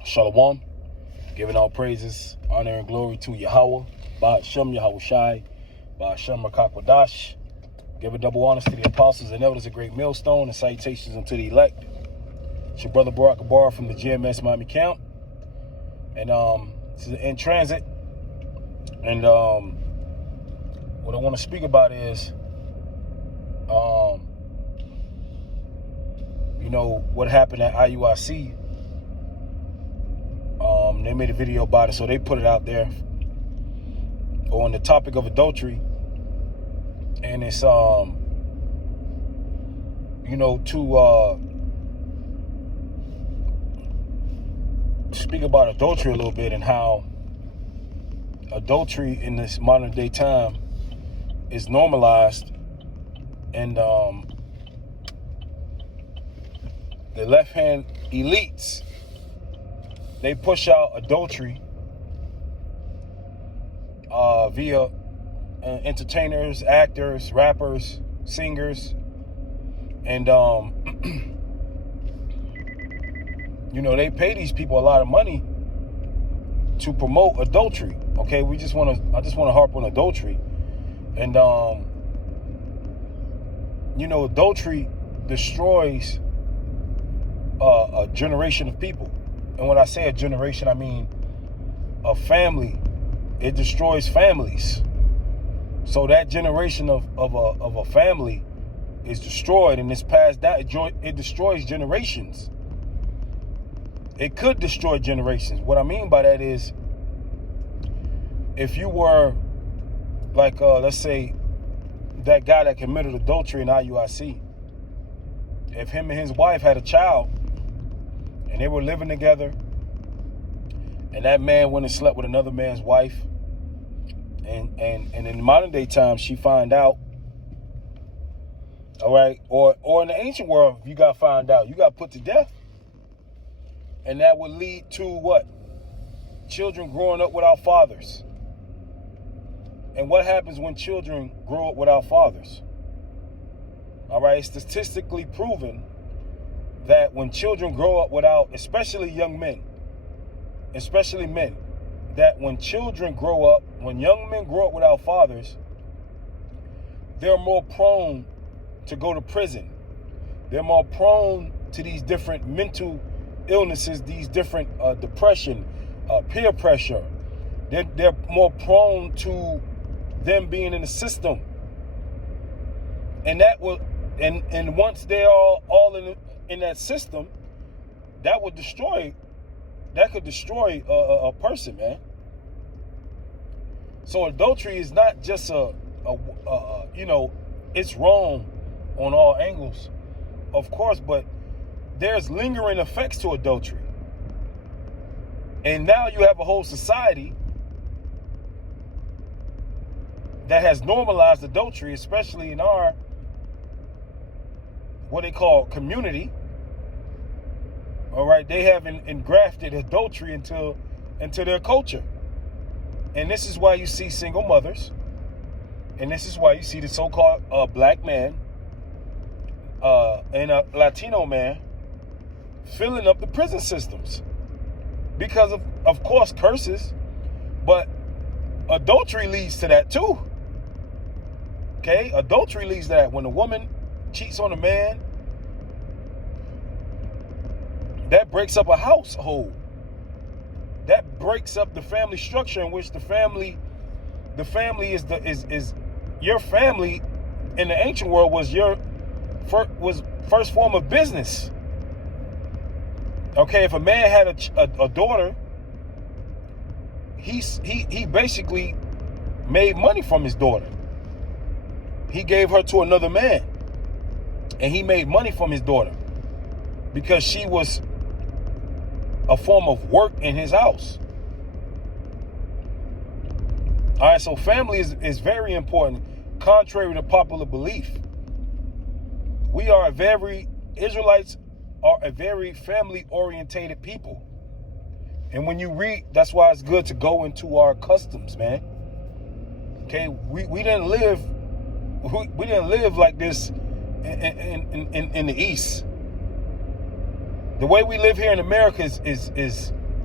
Shalom, giving all praises, honor, and glory to Yahweh, Ba'ashem Yahweh Shai, Ba'ashem Rakakwadash. Giving double honors to the apostles and elders, a great millstone, and salutations unto the elect. It's your brother Barack Abar from the GMS Miami Camp. And this is in transit. And what I want to speak about is, what happened at IUIC. They made a video about it, so they put it out there on the topic of adultery. And it's, to speak about adultery a little bit and how adultery in this modern day time is normalized. And the left-hand elites, they push out adultery via entertainers, actors, rappers, singers, and they pay these people a lot of money to promote adultery. Okay, I just want to harp on adultery, and adultery destroys a generation of people. And when I say a generation, I mean a family. It destroys families. So that generation of a family is destroyed and it's passed down. It destroys generations. It could destroy generations. What I mean by that is, if you were like, let's say, that guy that committed adultery in IUIC, if him and his wife had a child and they were living together, and that man went and slept with another man's wife, and in modern day times she find out, all right, or in the ancient world, if you got found out, you got put to death. And that would lead to what? Children growing up without fathers. And what happens when children grow up without fathers? All right, it's statistically proven that when children grow up without, especially young men, especially men, that when young men grow up without fathers, they're more prone to go to prison. They're more prone to these different mental illnesses, these different depression, peer pressure. They're more prone to them being in the system. And that will, and once they are all in that system, that could destroy a person, man. So adultery is not just it's wrong on all angles, of course, but there's lingering effects to adultery. And now you have a whole society that has normalized adultery, especially in our, what they call, community. All right, they have engrafted adultery into their culture. And this is why you see single mothers. And this is why you see the so-called black man and a Latino man filling up the prison systems. Because of course, curses. But adultery leads to that too. Okay? Adultery leads to that. When a woman cheats on a man, that breaks up a household. That breaks up the family structure, in which the family is your family in the ancient world was first form of business. Okay, if a man had a daughter, he basically made money from his daughter. He gave her to another man, and he made money from his daughter because she was a form of work in his house. All right, so family is very important, contrary to popular belief. Israelites are a very family-orientated people. And when you read, that's why it's good to go into our customs, man. Okay, we didn't live like this in the East. The way we live here in America is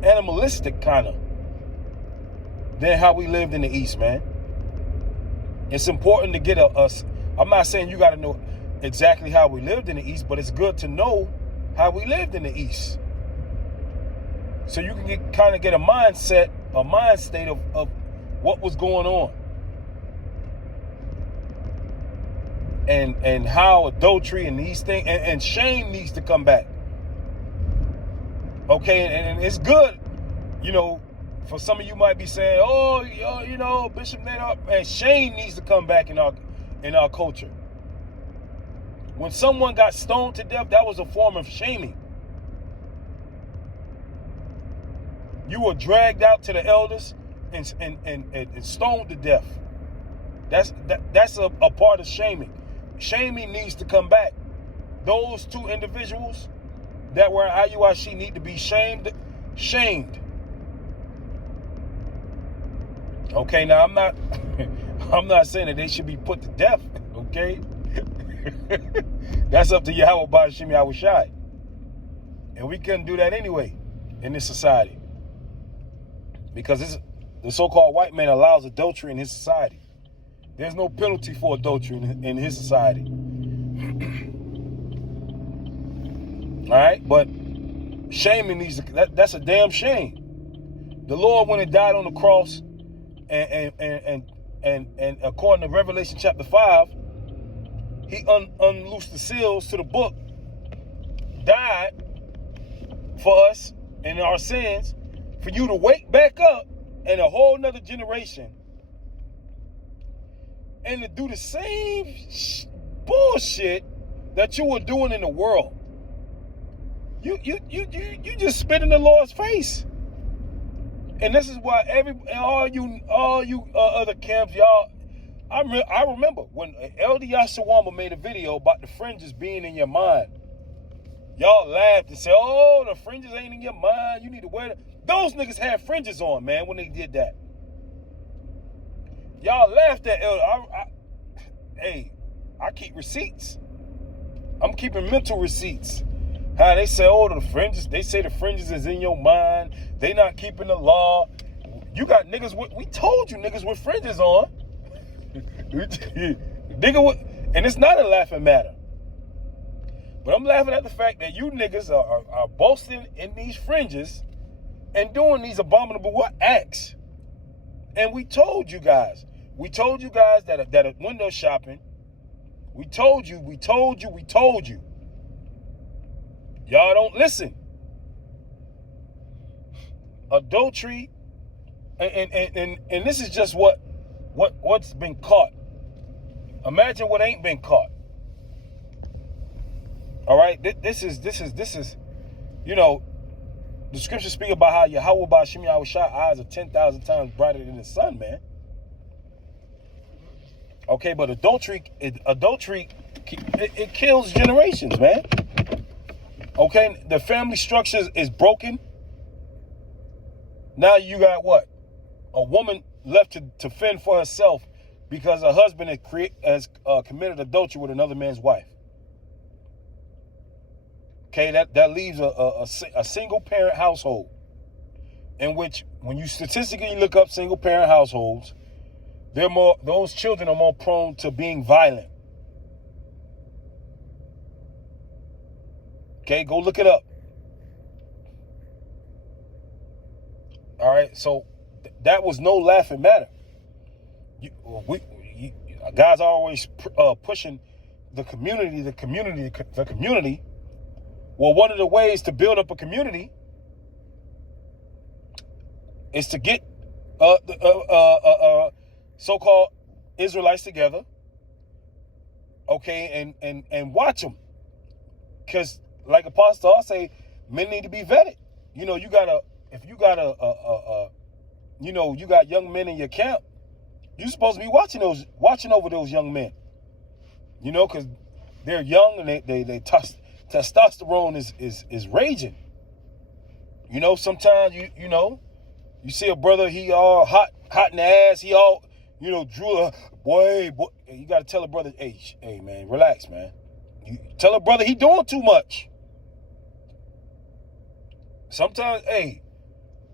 animalistic kind of than how we lived in the East, man. It's important to get I'm not saying you got to know exactly how we lived in the East, but it's good to know how we lived in the East. So you can kind of get a mind state of what was going on. And how adultery and these things and shame needs to come back. Okay, and it's good, for some of you might be saying, Bishop Nate, and shame needs to come back in our culture. When someone got stoned to death, that was a form of shaming. You were dragged out to the elders and stoned to death. That's a part of shaming. Shaming needs to come back. Those two individuals that were at IUIC need to be shamed. Okay, now I'm not saying that they should be put to death. Okay, that's up to Yahweh Bashim Yahushai, and we couldn't do that anyway in this society because the so-called white man allows adultery in his society. There's no penalty for adultery in his society. All right, but shaming that's a damn shame. The Lord, when he died on the cross, and according to Revelation chapter 5, he unloosed the seals to the book, died for us and our sins, for you to wake back up in a whole nother generation and to do the same bullshit that you were doing in the world. You just spit in the Lord's face. And this is why all you other camps, y'all, I remember when Elder Yashawama made a video about the fringes being in your mind. Y'all laughed and said, oh, the fringes ain't in your mind. You need to wear them. Those niggas had fringes on, man, when they did that. Y'all laughed at Elder. I keep receipts. I'm keeping mental receipts. How they say, oh, they say the fringes is in your mind. They not keeping the law. You got niggas we told you niggas with fringes on. And it's not a laughing matter. But I'm laughing at the fact that you niggas are boasting in these fringes and doing these abominable acts. And we told you guys that at window shopping, we told you. Y'all don't listen. Adultery, and this is just what's been caught. Imagine what ain't been caught. All right, this is, the scriptures speak about how Yahweh Bashim Yahushai eyes are 10,000 times brighter than the sun, man. Okay, but adultery, it kills generations, man. Okay, the family structure is broken. Now you got what? A woman left to fend for herself because her husband has committed adultery with another man's wife. Okay, that leaves a single parent household, in which, when you statistically look up single parent households, those children are more prone to being violent. Okay, go look it up. All right, so that was no laughing matter. Guys are always pushing the community. Well, one of the ways to build up a community is to get so-called Israelites together, okay, and watch them, because, like Apostle, I say, men need to be vetted. You got young men in your camp, you're supposed to be watching over those young men. Because they're young and they testosterone is raging. Sometimes you see a brother, he all hot in the ass, he all drew boy. You got to tell a brother, hey man, relax, man. You tell a brother he doing too much. Sometimes,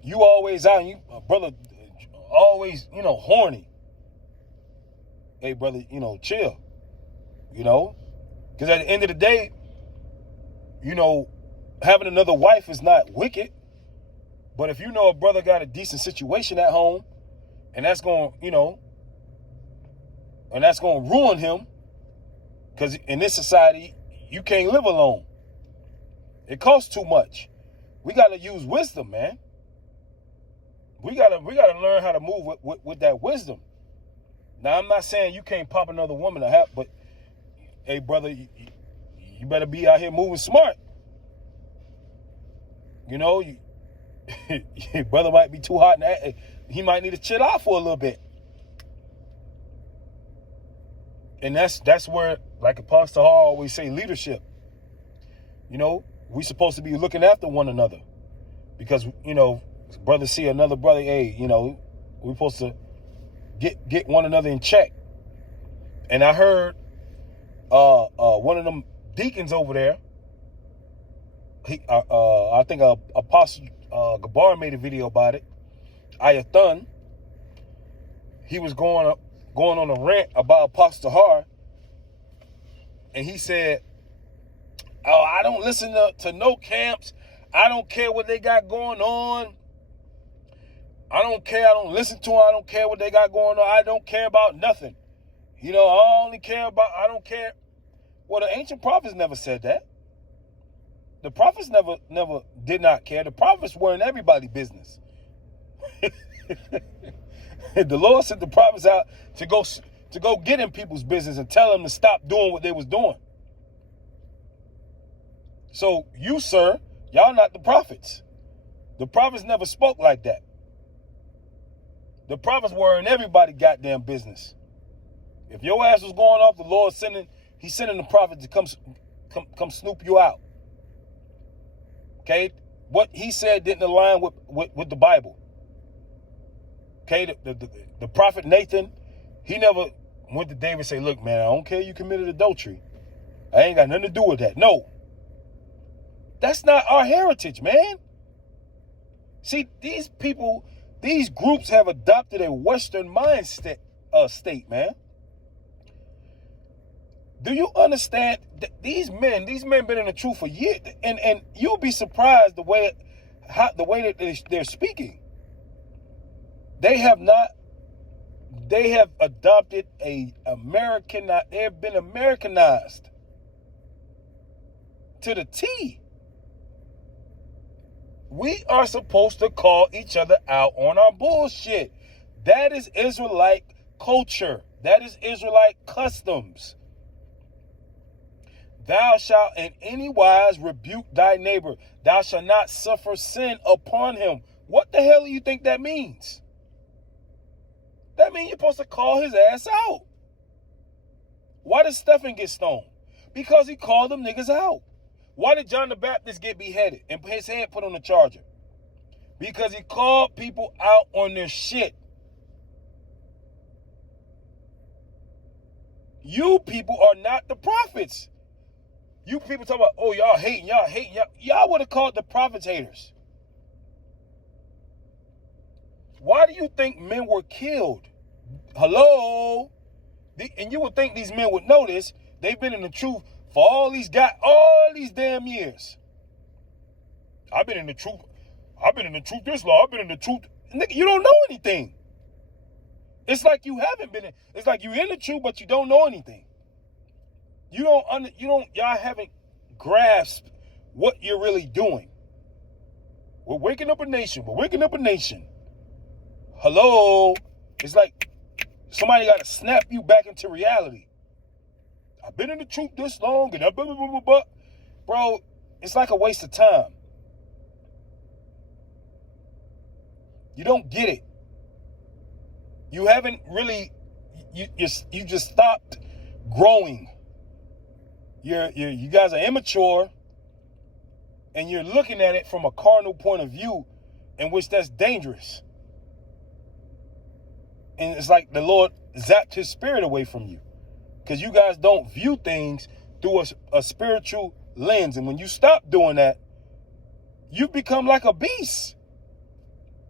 you always out, and you brother always, horny. Hey, brother, chill. Because at the end of the day, having another wife is not wicked. But if you know a brother got a decent situation at home, and that's going, and that's going to ruin him, because in this society, you can't live alone. It costs too much. We got to use wisdom, man. We got to learn how to move with that wisdom. Now, I'm not saying you can't pop another woman to have, but hey, brother, you better be out here moving smart. Your brother might be too hot, and he might need to chill out for a little bit. And that's where, like Apostle Hall always say, leadership. We supposed to be looking after one another, because brothers see another brother. Hey, we're supposed to get one another in check. And I heard one of them deacons over there. I think Apostle Gabar made a video about it. Ayathun. He was going on a rant about Apostle Har, and he said, "Oh, I don't listen to no camps. I don't care what they got going on. I don't care. I don't listen to them. I don't care what they got going on. I don't care about nothing. I don't care." Well, the ancient prophets never said that. The prophets never did not care. The prophets were in everybody's business. The Lord sent the prophets out to go get in people's business and tell them to stop doing what they was doing. So you, sir, y'all not the prophets. The prophets never spoke like that. The prophets were in everybody's goddamn business. If your ass was going off, the Lord He's sending the prophet to come snoop you out. Okay, what he said didn't align with the Bible. Okay, the prophet Nathan, he never went to David and say, "Look, man, I don't care you committed adultery. I ain't got nothing to do with that." No, that's not our heritage, man. See, these people, these groups have adopted a Western mindset state, man. Do you understand that these men been in the truth for years, and you'll be surprised the way that they're speaking. They have adopted they have been Americanized to the T. We are supposed to call each other out on our bullshit. That is Israelite culture. That is Israelite customs. Thou shalt in any wise rebuke thy neighbor. Thou shalt not suffer sin upon him. What the hell do you think that means? That means you're supposed to call his ass out. Why did Stephen get stoned? Because he called them niggas out. Why did John the Baptist get beheaded and his head put on the charger? Because he called people out on their shit. You people are not the prophets. You people talk about, oh, y'all hating. Y'all would have called the prophets haters. Why do you think men were killed? Hello? And you would think these men would know this. They've been in the truth for all these damn years. I've been in the truth this long. I've been in the truth. Nigga, you don't know anything. It's like you haven't been in. It's like you're in the truth, but you don't know anything. Y'all haven't grasped what you're really doing. We're waking up a nation. Hello? It's like somebody got to snap you back into reality. I've been in the truth this long, and blah, blah, blah, blah, blah. Bro, it's like a waste of time. You don't get it. You haven't really, you just stopped growing. You guys are immature, and you're looking at it from a carnal point of view, in which that's dangerous. And it's like the Lord zapped his spirit away from you, because you guys don't view things through a spiritual lens. And when you stop doing that, you become like a beast.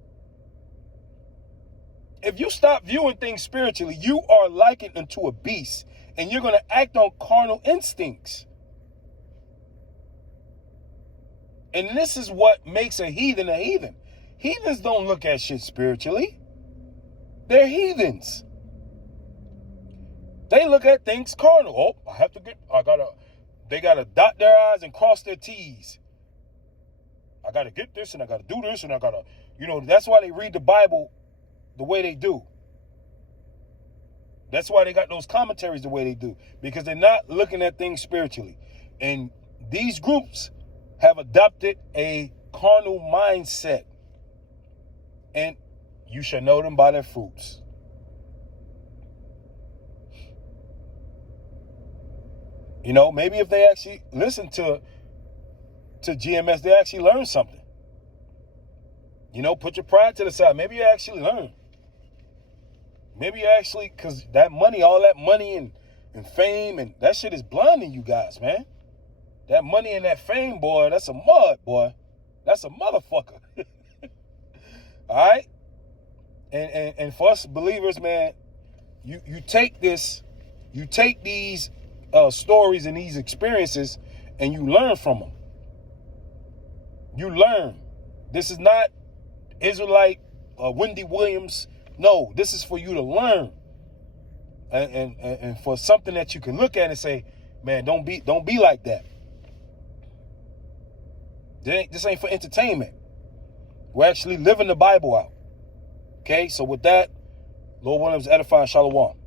If you stop viewing things spiritually, you are likened unto a beast, and you're going to act on carnal instincts. And this is what makes a heathen a heathen. Heathens don't look at shit spiritually. They're heathens. They look at things carnal. Oh, they gotta dot their I's and cross their T's. I gotta get this and I gotta do this and I gotta, that's why they read the Bible the way they do. That's why they got those commentaries the way they do, because they're not looking at things spiritually. And these groups have adopted a carnal mindset. And you shall know them by their fruits. Maybe if they actually listen to GMS, they actually learn something. Put your pride to the side. Maybe you actually learn. Maybe you actually, because that money, all that money and fame, and that shit is blinding you guys, man. That money and that fame, boy, that's a mud, boy. That's a motherfucker. All right? And for us believers, man, you take these stories and these experiences and you learn from them. You learn. This is not Israelite Wendy Williams. No, this is for you to learn. And for something that you can look at and say, man, don't be like that. This ain't for entertainment. We're actually living the Bible out. Okay, so with that, Lord Williams edifying Shalom.